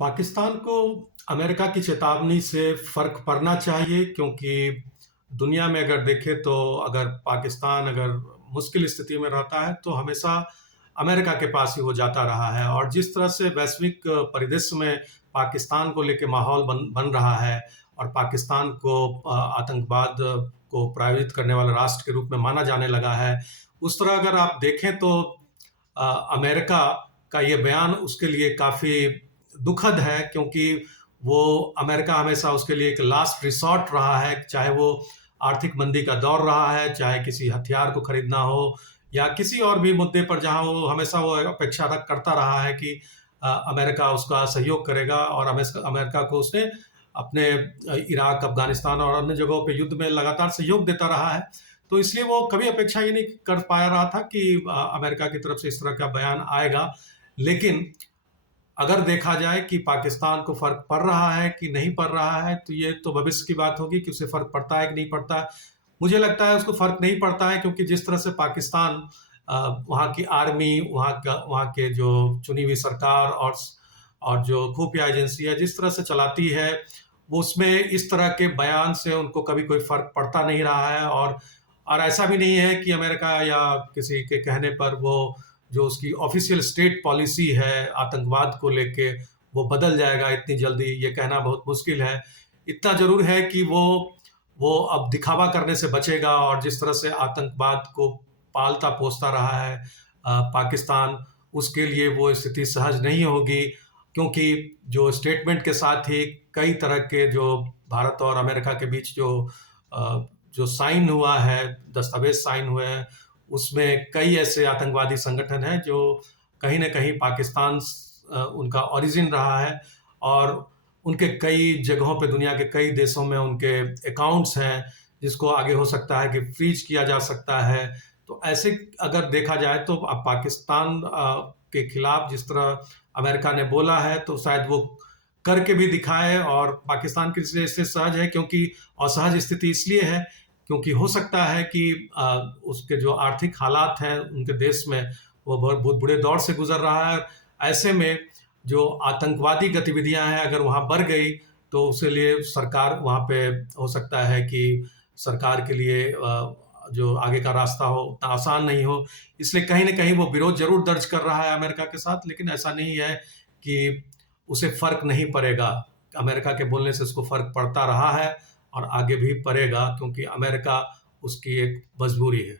पाकिस्तान को अमेरिका की चेतावनी से फ़र्क पड़ना चाहिए क्योंकि दुनिया में अगर देखें तो अगर पाकिस्तान अगर मुश्किल स्थिति में रहता है तो हमेशा अमेरिका के पास ही वो जाता रहा है। और जिस तरह से वैश्विक परिदृश्य में पाकिस्तान को लेके माहौल बन बन रहा है और पाकिस्तान को आतंकवाद को प्रायोजित करने वाला राष्ट्र के रूप में माना जाने लगा है, उस तरह अगर आप देखें तो अमेरिका का ये बयान उसके लिए काफ़ी दुखद है क्योंकि वो अमेरिका हमेशा उसके लिए एक लास्ट रिसॉर्ट रहा है, चाहे वो आर्थिक मंदी का दौर रहा है, चाहे किसी हथियार को खरीदना हो या किसी और भी मुद्दे पर जहां वो हमेशा वो अपेक्षा रख करता रहा है कि अमेरिका उसका सहयोग करेगा। और अमेरिका को उसने अपने इराक, अफगानिस्तान और अन्य जगहों पे युद्ध में लगातार सहयोग देता रहा है। तो इसलिए वो कभी अपेक्षा ये नहीं कर पाया रहा था कि अमेरिका की तरफ से इस तरह का बयान आएगा। लेकिन अगर देखा जाए कि पाकिस्तान को फ़र्क पड़ रहा है कि नहीं पड़ रहा है, तो ये तो भविष्य की बात होगी कि उसे फ़र्क पड़ता है कि नहीं पड़ता है। मुझे लगता है उसको फ़र्क नहीं पड़ता है क्योंकि जिस तरह से पाकिस्तान वहाँ की आर्मी, वहाँ के जो चुनी हुई सरकार और जो खुफिया एजेंसी है, जिस तरह से चलाती है, वो उसमें इस तरह के बयान से उनको कभी कोई फ़र्क पड़ता नहीं रहा है। और ऐसा भी नहीं है कि अमेरिका या किसी के कहने पर वो जो उसकी ऑफिशियल स्टेट पॉलिसी है आतंकवाद को लेके वो बदल जाएगा इतनी जल्दी, ये कहना बहुत मुश्किल है। इतना ज़रूर है कि वो अब दिखावा करने से बचेगा और जिस तरह से आतंकवाद को पालता पोसता रहा है पाकिस्तान, उसके लिए वो स्थिति सहज नहीं होगी क्योंकि जो स्टेटमेंट के साथ ही कई तरह के जो भारत और अमेरिका के बीच जो साइन हुआ है, दस्तावेज साइन हुए हैं, उसमें कई ऐसे आतंकवादी संगठन हैं जो कहीं न कहीं पाकिस्तान उनका ओरिजिन रहा है और उनके कई जगहों पे दुनिया के कई देशों में उनके अकाउंट्स हैं, जिसको आगे हो सकता है कि फ्रीज किया जा सकता है। तो ऐसे अगर देखा जाए तो अब पाकिस्तान के खिलाफ जिस तरह अमेरिका ने बोला है तो शायद वो करके भी दिखाए। और पाकिस्तान के लिए इससे सहज है क्योंकि असहज स्थिति इसलिए है क्योंकि हो सकता है कि उसके जो आर्थिक हालात हैं उनके देश में वो बहुत बुरे दौर से गुजर रहा है। ऐसे में जो आतंकवादी गतिविधियां हैं अगर वहां बढ़ गई तो उसके लिए सरकार वहां पे हो सकता है कि सरकार के लिए जो आगे का रास्ता हो उतना आसान नहीं हो। इसलिए कहीं ना कहीं वो विरोध जरूर दर्ज कर रहा है अमेरिका के साथ, लेकिन ऐसा नहीं है कि उसे फर्क नहीं पड़ेगा। अमेरिका के बोलने से उसको फर्क पड़ता रहा है और आगे भी पड़ेगा क्योंकि अमेरिका उसकी एक मजबूरी है।